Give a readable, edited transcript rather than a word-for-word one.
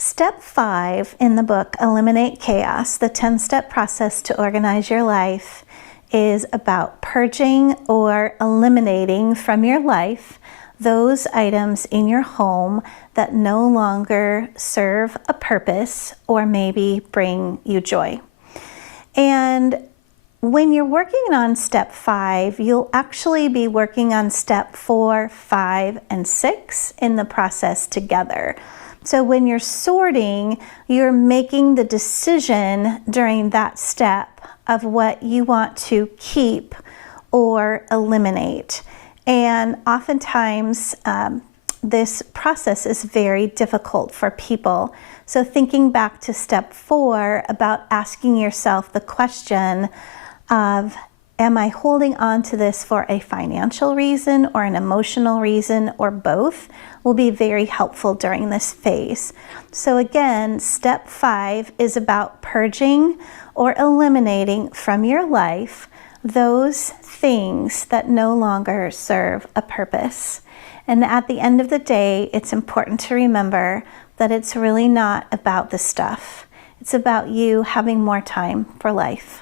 Step 5 in the book, Eliminate Chaos, the 10-step process to organize your life, is about purging or eliminating from your life those items in your home that no longer serve a purpose or maybe bring you joy. And when you're working on step 5, you'll actually be working on step 4, 5, and 6 in the process together. So when you're sorting, you're making the decision during that step of what you want to keep or eliminate. And oftentimes, this process is very difficult for people. So thinking back to step 4 about asking yourself the question of, am I holding on to this for a financial reason or an emotional reason or both, will be very helpful during this phase. So again, step 5 is about purging or eliminating from your life those things that no longer serve a purpose. And at the end of the day, it's important to remember that it's really not about the stuff. It's about you having more time for life.